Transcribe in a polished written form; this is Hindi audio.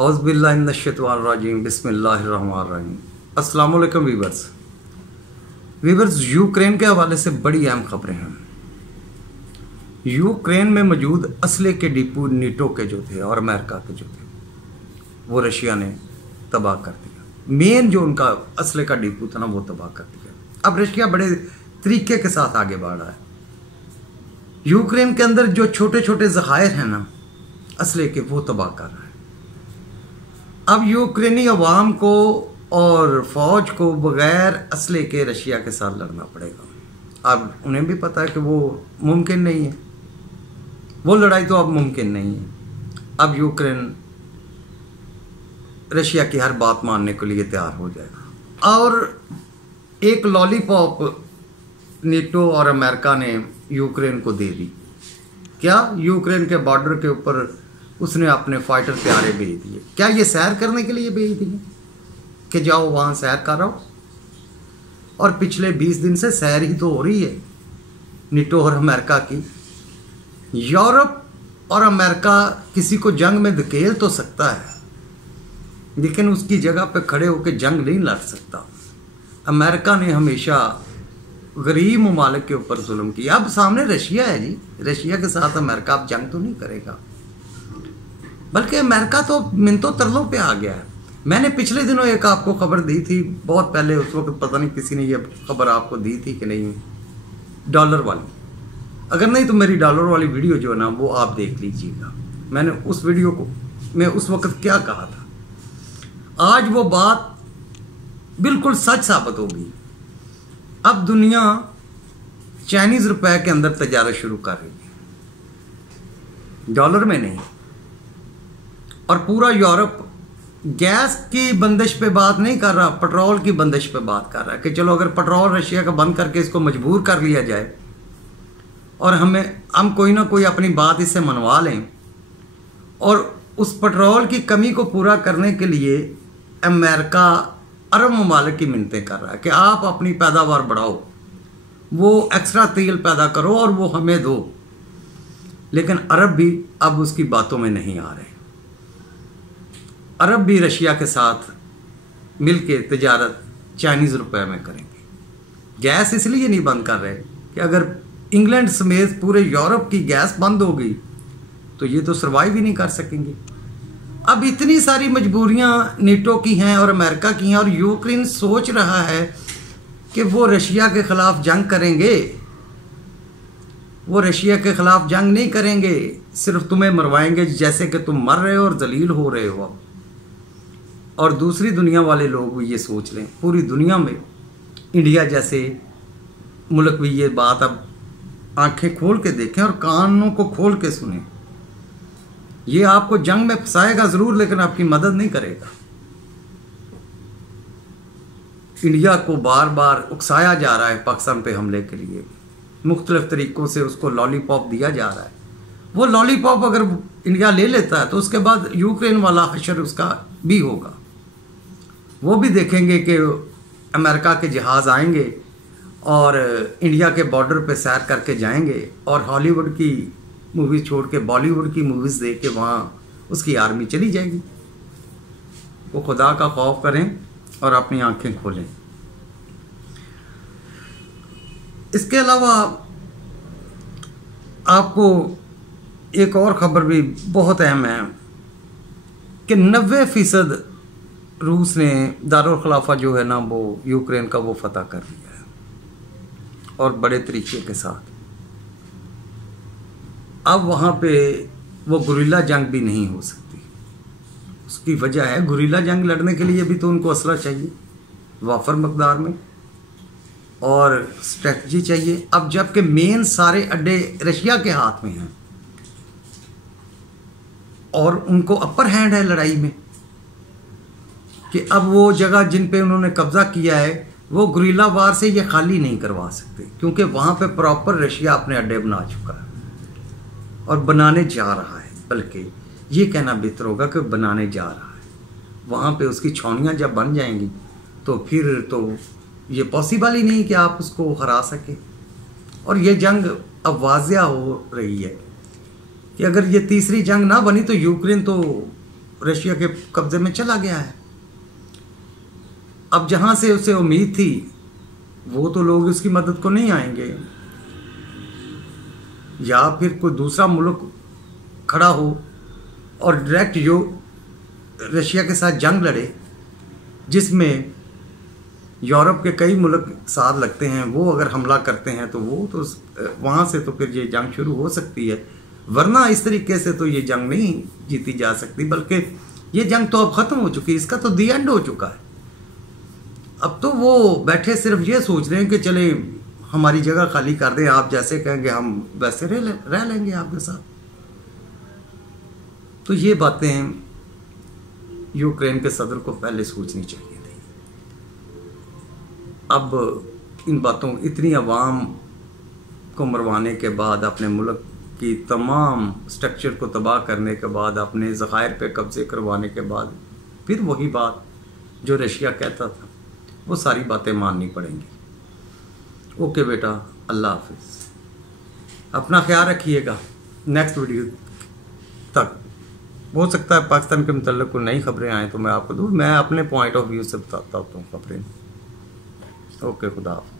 औज़ुबिल्लाहिमिनश्शैतानिर्रजीम बिस्मिल्लाहिर्रहमानिर्रहीम। अस्सलाम वालेकुम वीवर्स, यूक्रेन के हवाले से बड़ी अहम खबरें हैं। यूक्रेन में मौजूद असले के डिपो नीटो के जो थे और अमेरिका के जो थे वो रशिया ने तबाह कर दिया। मेन जो उनका असले का डिपो था ना वो तबाह कर दिया। अब रशिया बड़े तरीके के साथ आगे बढ़ रहा है। यूक्रेन के अंदर जो छोटे छोटे ज़खायर हैं ना असले के वो तबाह कर रहा है। अब यूक्रेनी अवाम को और फौज को बगैर असले के रशिया के साथ लड़ना पड़ेगा। अब उन्हें भी पता है कि वो मुमकिन नहीं है, वो लड़ाई तो अब मुमकिन नहीं है। अब यूक्रेन रशिया की हर बात मानने के लिए तैयार हो जाएगा। और एक लॉलीपॉप नीटो और अमेरिका ने यूक्रेन को दे दी। क्या? यूक्रेन के बॉर्डर के ऊपर उसने अपने फाइटर प्यारे भेज दिए। क्या ये सैर करने के लिए भेज दिए कि जाओ वहाँ सैर करो? और पिछले 20 दिन से सैर ही तो हो रही है नीटो और अमेरिका की। यूरोप और अमेरिका किसी को जंग में धकेल तो सकता है, लेकिन उसकी जगह पे खड़े होकर जंग नहीं लड़ सकता। अमेरिका ने हमेशा गरीब ममालिक के ऊपर जुल्म किया। अब सामने रशिया है जी, रशिया के साथ अमेरिका अब जंग तो नहीं करेगा, बल्कि अमेरिका तो मिनटों तरलों पे आ गया है। मैंने पिछले दिनों एक आपको खबर दी थी, बहुत पहले, उस वक्त पता नहीं किसी ने ये खबर आपको दी थी कि नहीं, डॉलर वाली। अगर नहीं तो मेरी डॉलर वाली वीडियो जो है ना वो आप देख लीजिएगा। मैंने उस वीडियो को मैं उस वक्त क्या कहा था। आज वो बात बिल्कुल सच साबित होगी। अब दुनिया चाइनीज रुपए के अंदर तजारत शुरू कर रही है, डॉलर में नहीं। और पूरा यूरोप गैस की बंदिश पे बात नहीं कर रहा, पेट्रोल की बंदिश पे बात कर रहा है कि चलो अगर पेट्रोल रशिया का बंद करके इसको मजबूर कर लिया जाए और हम कोई ना कोई अपनी बात इससे मनवा लें। और उस पेट्रोल की कमी को पूरा करने के लिए अमेरिका अरब ममालिक की मिन्नतें कर रहा है कि आप अपनी पैदावार बढ़ाओ, वो एक्स्ट्रा तेल पैदा करो और वो हमें दो। लेकिन अरब भी अब उसकी बातों में नहीं आ रहे। अरब भी रशिया के साथ मिलके तिजारत चाइनीज़ रुपए में करेंगे। गैस इसलिए नहीं बंद कर रहे कि अगर इंग्लैंड समेत पूरे यूरोप की गैस बंद हो गई तो ये तो सर्वाइव ही नहीं कर सकेंगे। अब इतनी सारी मजबूरियां नीटो की हैं और अमेरिका की हैं, और यूक्रेन सोच रहा है कि वो रशिया के ख़िलाफ़ जंग करेंगे। वो रशिया के ख़िलाफ़ जंग नहीं करेंगे, सिर्फ तुम्हें मरवाएंगे जैसे कि तुम मर रहे हो और जलील हो रहे हो। और दूसरी दुनिया वाले लोग भी ये सोच लें, पूरी दुनिया में इंडिया जैसे मुल्क भी ये बात अब आंखें खोल के देखें और कानों को खोल के सुने। ये आपको जंग में फंसाएगा ज़रूर, लेकिन आपकी मदद नहीं करेगा। इंडिया को बार बार उकसाया जा रहा है पाकिस्तान पे हमले के लिए, मुख्तलिफ तरीक़ों से उसको लॉलीपॉप दिया जा रहा है। वो लॉलीपॉप अगर इंडिया ले लेता है तो उसके बाद यूक्रेन वाला हशर उसका भी होगा। वो भी देखेंगे कि अमेरिका के जहाज़ आएंगे और इंडिया के बॉर्डर पे सैर करके जाएंगे और हॉलीवुड की मूवीज़ छोड़ के बॉलीवुड की मूवीज़ देख के वहाँ उसकी आर्मी चली जाएगी। वो खुदा का खौफ करें और अपनी आंखें खोलें। इसके अलावा आपको एक और ख़बर भी बहुत अहम है कि 90% रूस ने दारुल खिलाफा जो है ना वो यूक्रेन का वो फतह कर लिया है, और बड़े तरीके के साथ। अब वहाँ पे वो गुरिल्ला जंग भी नहीं हो सकती। उसकी वजह है गुरिल्ला जंग लड़ने के लिए भी तो उनको असला चाहिए वाफर मकदार में और स्ट्रेटजी चाहिए। अब जबकि मेन सारे अड्डे रशिया के हाथ में हैं और उनको अपर हैंड है लड़ाई में, कि अब वो जगह जिन पे उन्होंने कब्जा किया है वो गुरिल्ला वार से ये खाली नहीं करवा सकते, क्योंकि वहाँ पे प्रॉपर रशिया अपने अड्डे बना चुका है और बनाने जा रहा है। बल्कि ये कहना बेहतर होगा कि बनाने जा रहा है। वहाँ पे उसकी छावनियाँ जब बन जाएंगी तो फिर तो ये पॉसिबल ही नहीं कि आप उसको हरा सकें। और ये जंग अब वाज़िया हो रही है कि अगर ये तीसरी जंग ना बनी तो यूक्रेन तो रशिया के कब्जे में चला गया है। अब जहाँ से उसे उम्मीद थी वो तो लोग उसकी मदद को नहीं आएंगे, या फिर कोई दूसरा मुल्क खड़ा हो और डायरेक्ट जो रशिया के साथ जंग लड़े, जिसमें यूरोप के कई मुल्क साथ लगते हैं, वो अगर हमला करते हैं तो वो तो वहाँ से तो फिर ये जंग शुरू हो सकती है। वरना इस तरीके से तो ये जंग नहीं जीती जा सकती, बल्कि ये जंग तो अब ख़त्म हो चुकी है, इसका तो दी एंड हो चुका है। अब तो वो बैठे सिर्फ ये सोच रहे हैं कि चले हमारी जगह खाली कर दें, आप जैसे कहेंगे हम वैसे रह लेंगे आपके साथ। तो ये बातें यूक्रेन के सदर को पहले सोचनी चाहिए थी। अब इन बातों, इतनी आवाम को मरवाने के बाद, अपने मुल्क की तमाम स्ट्रक्चर को तबाह करने के बाद, अपने ज़खायर पे कब्ज़े करवाने के बाद, फिर वही बात जो रशिया कहता था वो सारी बातें माननी पड़ेंगी। ओके बेटा, अल्लाह हाफिज़, अपना ख्याल रखिएगा। नेक्स्ट वीडियो तक हो सकता है पाकिस्तान के मुतल्लिक़ कोई नई खबरें आएँ तो मैं आपको दूँ, मैं अपने पॉइंट ऑफ व्यू से बताता हूँ खबरें। ओके, खुदा हाफ़िज़।